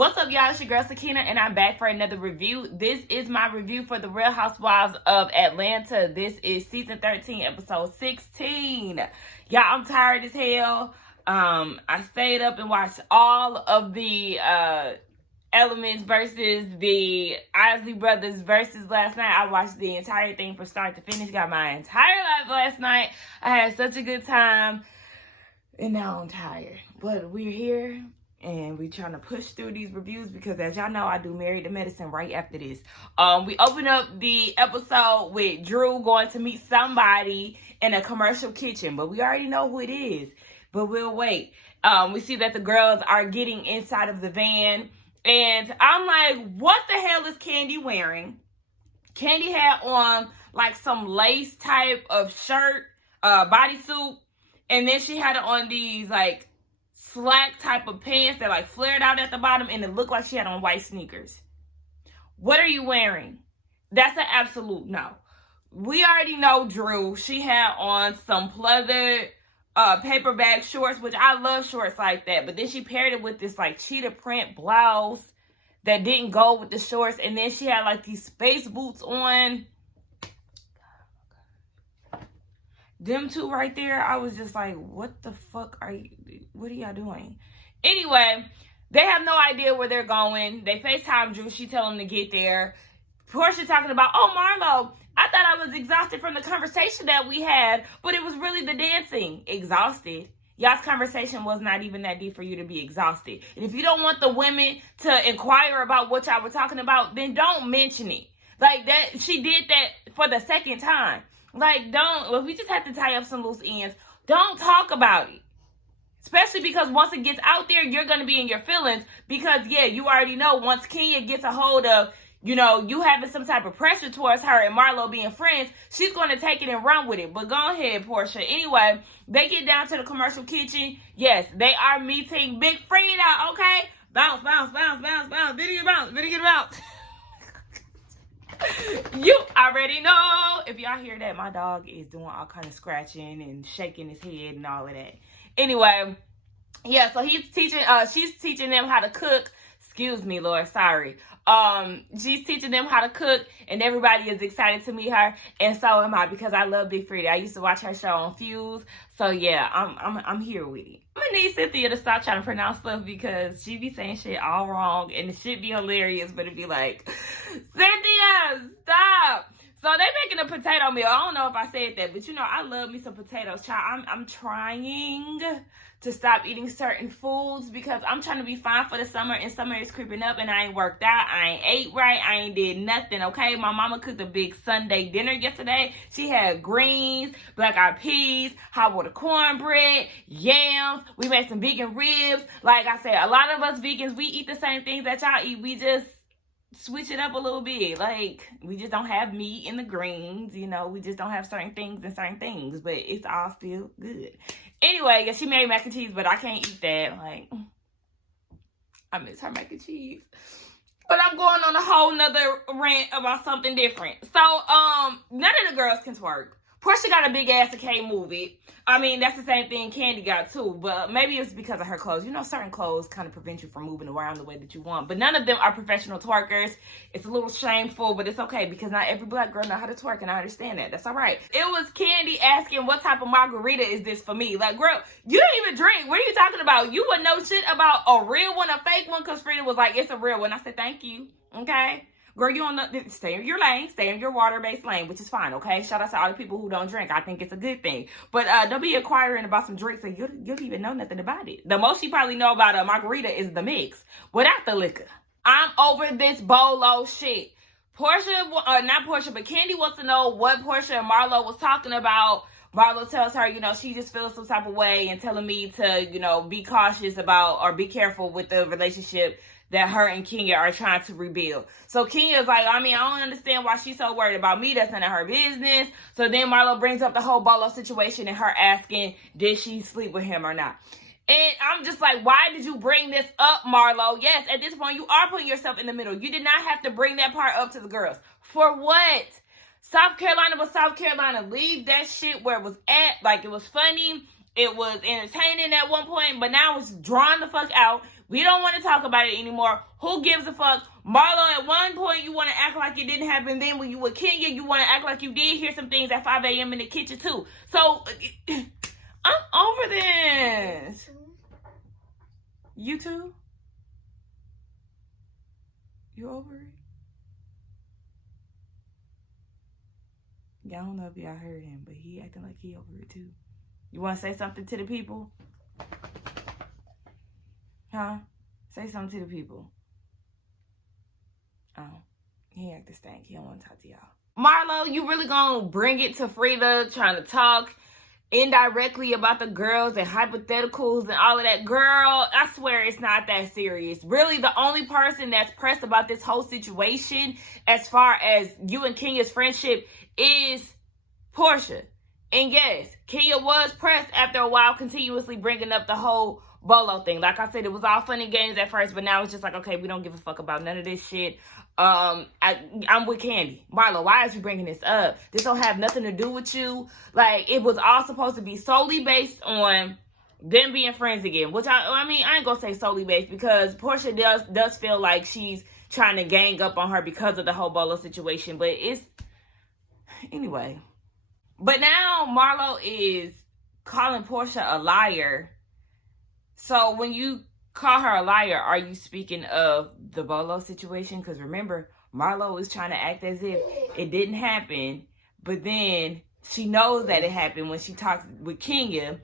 What's up, y'all? It's your girl Sakina, and I'm back for another review. This is my review for the Real Housewives of Atlanta. This is season 13, episode 16. Y'all, I'm tired as hell. I stayed up and watched all of the Elements versus the Isley Brothers versus last night. I watched the entire thing from start to finish. Got my entire life last night. I had such a good time, and now I'm tired. But we're here. And we trying to push through these reviews because, as y'all know, I do Married to Medicine right after this. We open up the episode with Drew going to meet somebody in a commercial kitchen, but we already know who it is. But we'll wait. We see that the girls are getting inside of the van, and I'm like, what the hell is Candy wearing? Candy had on like some lace type of shirt, bodysuit, and then she had on these like slack type of pants that like flared out at the bottom, and it looked like she had on white sneakers. What are you wearing? That's an absolute no. We already know Drew. She had on some pleather paper bag shorts, which I love shorts like that, but then she paired it with this like cheetah print blouse that didn't go with the shorts, and then she had like these space boots on. Them two right there, I was just like, what the fuck are y'all doing? Anyway, they have no idea where they're going. They FaceTime Drew. She tell them to get there. Portia talking about, oh, Marlo, I thought I was exhausted from the conversation that we had, but it was really the dancing. Exhausted. Y'all's conversation was not even that deep for you to be exhausted. And if you don't want the women to inquire about what y'all were talking about, then don't mention it. Like that, she did that for the second time. Like, well, we just have to tie up some loose ends. Don't talk about it. Especially because once it gets out there, you're going to be in your feelings. Because, yeah, you already know once Kenya gets a hold of, you know, you having some type of pressure towards her and Marlo being friends, she's going to take it and run with it. But go ahead, Portia. Anyway, they get down to the commercial kitchen. Yes, they are meeting Big Frida, okay? Bounce, bounce, bounce, bounce, bounce. Video bounce, video bounce. You already know. If y'all hear that, my dog is doing all kind of scratching and shaking his head and all of that. Anyway, yeah, so she's teaching them how to cook. Excuse me, Lord, sorry. She's teaching them how to cook, and everybody is excited to meet her, and so am I, because I love Big Frida. I used to watch her show on Fuse, so yeah, I'm here with it. I'm gonna need Cynthia to stop trying to pronounce stuff because she be saying shit all wrong, and it should be hilarious, but it'd be like, Cynthia, stop. So they making a potato meal. I don't know if I said that, but you know, I love me some potatoes. Child, I'm trying to stop eating certain foods because I'm trying to be fine for the summer, and summer is creeping up, and I ain't worked out, I ain't ate right, I ain't did nothing, okay? My mama cooked a big Sunday dinner yesterday. She had greens, black eyed peas, hot water cornbread, yams. We made some vegan ribs. Like I said, a lot of us vegans, we eat the same things that y'all eat. We just switch it up a little bit. Like, we just don't have meat in the greens, you know, we just don't have certain things and certain things, but it's all still good. Anyway, yeah, she made mac and cheese, but I can't eat that. Like, I miss her mac and cheese. But I'm going on a whole nother rant about something different. So, none of the girls can twerk. Portia got a big ass and can't move it. I mean, that's the same thing Candy got too, but maybe it's because of her clothes. You know, certain clothes kind of prevent you from moving around the way that you want, but none of them are professional twerkers. It's a little shameful, but it's okay because not every black girl know how to twerk, and I understand that. That's all right. It was Candy asking, what type of margarita is this for me? Like, girl, you don't even drink. What are you talking about? You would know shit about a real one, a fake one, because Frida was like, it's a real one. I said, thank you. Okay. Girl, you don't know, stay in your lane, stay in your water-based lane, which is fine, okay? Shout out to all the people who don't drink. I think it's a good thing. But don't be inquiring about some drinks and you don't even know nothing about it. The most you probably know about a margarita is the mix without the liquor. I'm over this bolo shit. Portia, not Portia, but Candy wants to know what Portia and Marlo was talking about. Marlo tells her, you know, she just feels some type of way and telling me to, you know, be cautious about or be careful with the relationship that her and Kenya are trying to rebuild. So Kenya's like, I mean, I don't understand why she's so worried about me. That's none of her business. So then Marlo brings up the whole Bolo situation and her asking, did she sleep with him or not? And I'm just like, why did you bring this up, Marlo? Yes, at this point, you are putting yourself in the middle. You did not have to bring that part up to the girls. For what? South Carolina was South Carolina. Leave that shit where it was at. Like, it was funny. It was entertaining at one point, but now it's drawn the fuck out. We don't want to talk about it anymore. Who gives a fuck? Marlo, at one point, you want to act like it didn't happen. Then when you with Kenya, you want to act like you did hear some things at 5 a.m. in the kitchen, too. So, I'm over this. You too? You over it? Yeah, I don't know if y'all heard him, but he acting like he over it, too. You want to say something to the people? Huh? Say something to the people. Oh, he acting stank. He don't want to talk to y'all. Marlo, you really gonna bring it to Frida trying to talk indirectly about the girls and hypotheticals and all of that? Girl, I swear it's not that serious. Really, the only person that's pressed about this whole situation as far as you and Kenya's friendship is Portia. And yes, Kenya was pressed after a while, continuously bringing up the whole Bolo thing. Like I said, it was all fun and games at first, but now it's just like, okay, we don't give a fuck about none of this shit. I'm with Candy. Marlo, why is you bringing this up? This don't have nothing to do with you. Like, it was all supposed to be solely based on them being friends again. Which, I mean, I ain't gonna say solely based, because Portia does feel like she's trying to gang up on her because of the whole Bolo situation. But it's... Anyway. But now Marlo is calling Portia a liar. So when you call her a liar, are you speaking of the Bolo situation? Because remember, Marlo is trying to act as if it didn't happen, but then she knows that it happened when she talks with Kenya.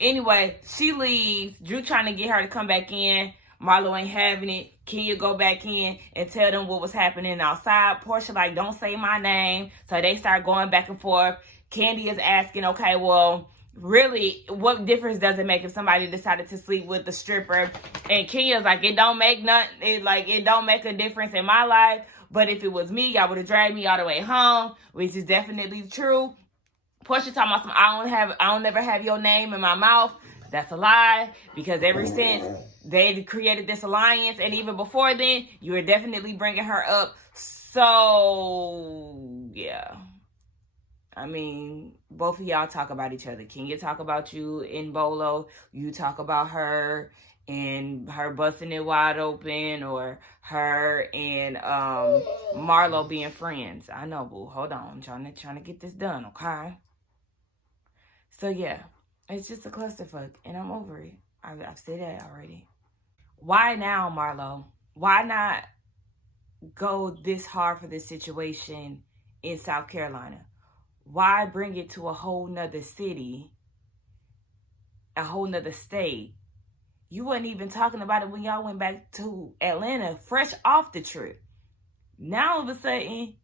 Anyway, she leaves. Drew trying to get her to come back in. Marlo ain't having it. Kenya go back in and tell them what was happening outside. Portia like, don't say my name. So they start going back and forth. Candy is asking, okay, well, really, what difference does it make if somebody decided to sleep with the stripper? And Kenya's like, it don't make nothing. It don't make a difference in my life. But if it was me, y'all would have dragged me all the way home, which is definitely true. Portia talking about some, I don't never have your name in my mouth. That's a lie, because ever since they created this alliance, and even before then, you were definitely bringing her up. So, yeah. I mean, both of y'all talk about each other. Kenya talk about you in Bolo. You talk about her and her busting it wide open, or her and Marlo being friends. I know, boo. Hold on. I'm trying to get this done, okay? So, yeah. It's just a clusterfuck, and I'm over it. I've said that already. Why now, Marlo? Why not go this hard for this situation in South Carolina? Why bring it to a whole nother city, a whole nother state? You wasn't even talking about it when y'all went back to Atlanta, fresh off the trip. Now, all of a sudden,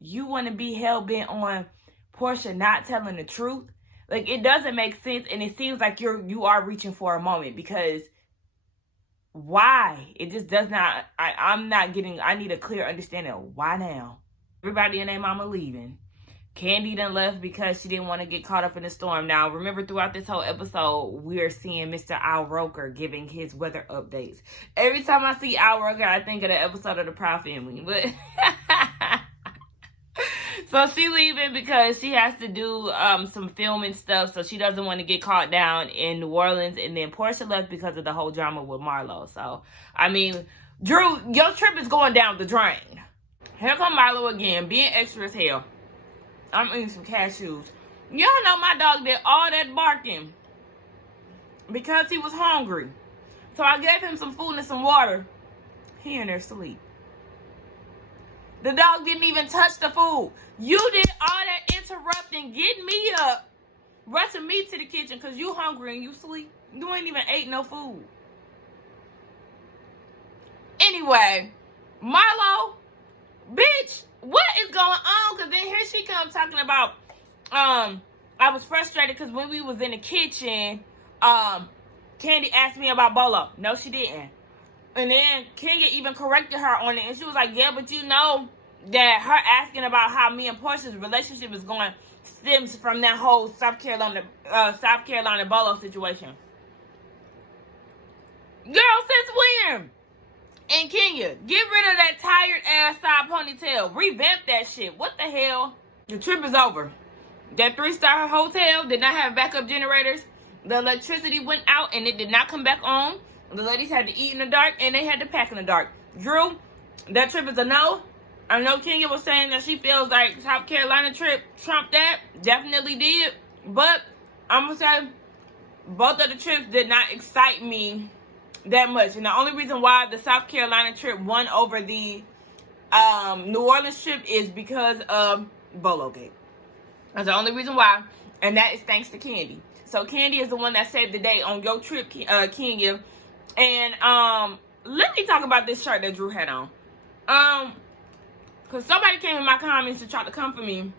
you want to be hell-bent on Portia not telling the truth? Like, it doesn't make sense, and it seems like you are reaching for a moment, because why? It just does not, I'm not getting, I need a clear understanding of why now. Everybody and their mama leaving. Candy done left because she didn't want to get caught up in the storm. Now, remember, throughout this whole episode, we're seeing Mr. Al Roker giving his weather updates. Every time I see Al Roker, I think of the episode of The Proud Family. But so she leaving because she has to do some filming stuff, so she doesn't want to get caught down in New Orleans. And then Portia left because of the whole drama with Marlo. So, I mean, Drew, your trip is going down the drain. Here come Marlo again, being extra as hell. I'm eating some cashews. Y'all know my dog did all that barking because he was hungry. So I gave him some food and some water. He in there asleep. The dog didn't even touch the food. You did all that interrupting, getting me up, rushing me to the kitchen because you hungry and you sleep. You ain't even ate no food. Anyway, Marlo, bitch, what is going on? Because then here she comes talking about, I was frustrated because when we was in the kitchen, Candy asked me about Bolo. No, she didn't. And then Kenya even corrected her on it. And she was like, yeah, but you know that her asking about how me and Portia's relationship is going stems from that whole South Carolina Bolo situation. Girl, since when? And Kenya, get rid of that tired ass side ponytail. Revamp that shit. What the hell? The trip is over. That 3-star hotel did not have backup generators. The electricity went out and it did not come back on. The ladies had to eat in the dark, and they had to pack in the dark. Drew, that trip is a no. I know Kenya was saying that she feels like South Carolina trip trumped that. Definitely did. But I'm going to say both of the trips did not excite me that much. And the only reason why the South Carolina trip won over the New Orleans trip is because of Bolo Gate. That's the only reason why. And that is thanks to Candy. So Candy is the one that saved the day on your trip, Kenya. And let me talk about this shirt that Drew had on. Because somebody came in my comments to try to come for me,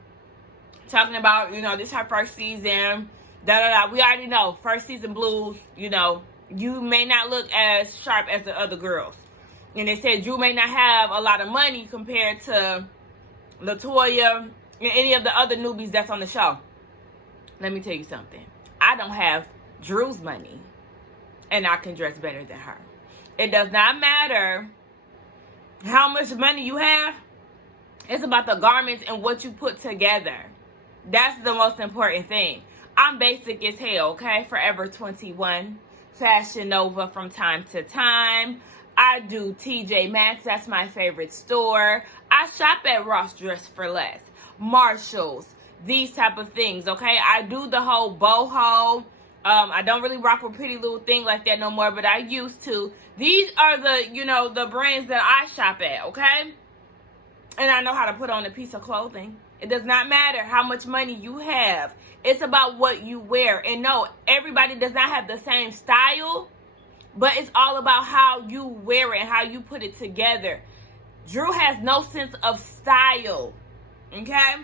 talking about, you know, this is her first season, da-da-da. We already know, first season blues, you know, you may not look as sharp as the other girls. And they said Drew may not have a lot of money compared to LaToya and any of the other newbies that's on the show. Let me tell you something. I don't have Drew's money, and I can dress better than her. It does not matter how much money you have. It's about the garments and what you put together. That's the most important thing. I'm basic as hell, okay? Forever 21. Fashion Nova from time to time. I do TJ Maxx. That's my favorite store. I shop at Ross Dress for Less. Marshalls. These type of things, okay? I do the whole boho. I don't really rock with Pretty Little Thing like that no more, but I used to. These are the, you know, the brands that I shop at, okay? And I know how to put on a piece of clothing. It does not matter how much money you have. It's about what you wear. And no, everybody does not have the same style, but it's all about how you wear it and how you put it together. Drew has no sense of style, okay?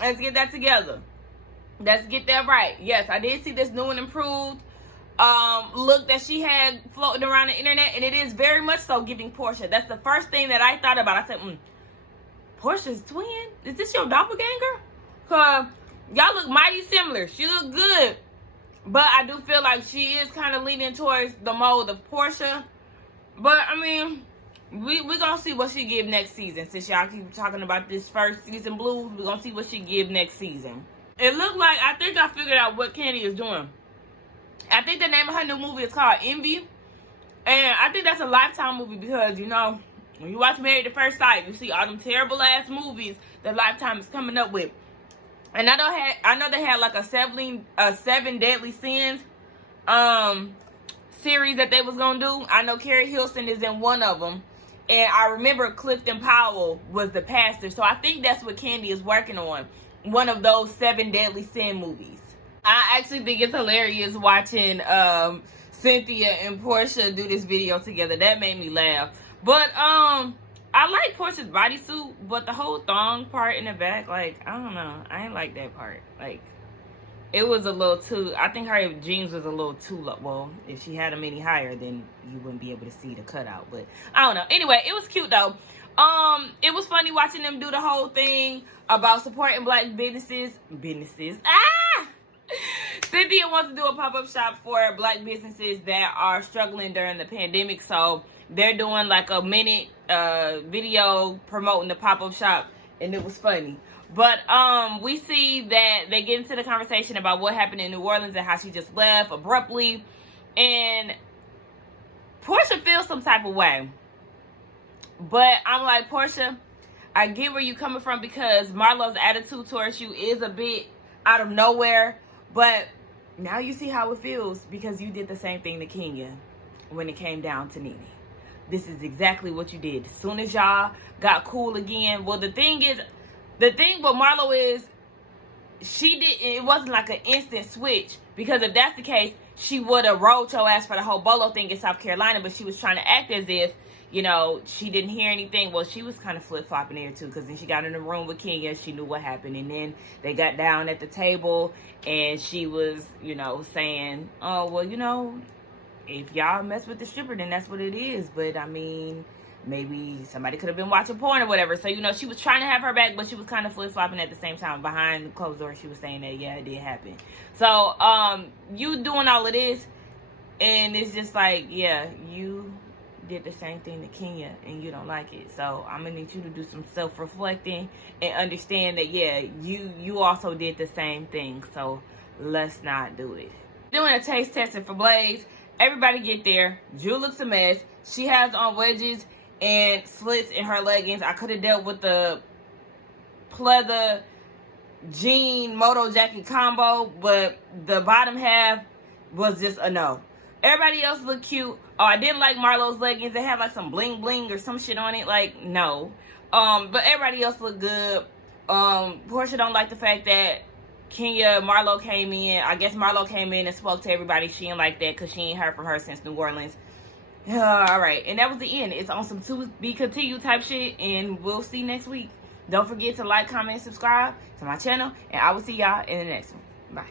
Let's get that together. Let's get that right. Yes, I did see this new and improved look that she had floating around the internet, and it is very much so giving Portia. That's the first thing that I thought about. I said, Portia's twin? Is this your doppelganger? Because y'all look mighty similar. She look good. But I do feel like she is kind of leaning towards the mold of Portia. But, I mean, we're going to see what she give next season. Since y'all keep talking about this first season blues, we're going to see what she give next season. It looked like, I think I figured out what Candy is doing. I think the name of her new movie is called Envy. And I think that's a Lifetime movie because, you know, when you watch Married at First Sight, you see all them terrible ass movies that Lifetime is coming up with. And I know they had like a 7 Deadly Sins series that they was gonna do. I know Carrie Hilson is in one of them, and I remember Clifton Powell was the pastor. So I think that's what Candy is working on, one of those 7 Deadly Sin movies. I actually think it's hilarious watching Cynthia and Portia do this video together. That made me laugh. But I like Portia's bodysuit, but the whole thong part in the back, like, I don't know. I ain't like that part. Like, it was a little too, I think her jeans was a little too low. Well, if she had them any higher, then you wouldn't be able to see the cutout. But I don't know. Anyway, it was cute though. It was funny watching them do the whole thing about supporting black businesses. Cynthia wants to do a pop-up shop for black businesses that are struggling during the pandemic. So they're doing like a minute video promoting the pop-up shop, and it was funny. But we see that they get into the conversation about what happened in New Orleans and how she just left abruptly. And Portia feels some type of way. But I'm like, Portia, I get where you're coming from because Marlo's attitude towards you is a bit out of nowhere. But now you see how it feels because you did the same thing to Kenya when it came down to Nene. This is exactly what you did. As soon as y'all got cool again. Well, the thing with Marlo is it wasn't like an instant switch, because if that's the case, she would have rolled your ass for the whole Bolo thing in South Carolina, but she was trying to act as if, you know, she didn't hear anything. Well, she was kind of flip-flopping there too, because then she got in the room with Kenya, she knew what happened, and then they got down at the table, and she was, you know, saying, oh, well, you know, if y'all mess with the stripper, then that's what it is. But, I mean, maybe somebody could have been watching porn or whatever. So, you know, she was trying to have her back, but she was kind of flip-flopping at the same time. Behind closed doors, she was saying that, yeah, it did happen. So, you doing all of this, and it's just like, yeah, you did the same thing to Kenya, and you don't like it. So, I'm going to need you to do some self-reflecting and understand that, yeah, you also did the same thing. So, let's not do it. Doing a taste testing for Blaze. Everybody get there. Drew looks a mess. She has on wedges and slits in her leggings. I could have dealt with the pleather jean moto jacket combo, but the bottom half was just a no. Everybody else looked cute. Oh, I didn't like Marlo's leggings. They had like some bling bling or some shit on it. Like, no. But everybody else looked good. Portia don't like the fact that Marlo came in. I guess Marlo came in and spoke to everybody. She didn't like that because she ain't heard from her since New Orleans. All right. And that was the end. It's on some to be continued type shit. And we'll see next week. Don't forget to like, comment, and subscribe to my channel. And I will see y'all in the next one. Bye.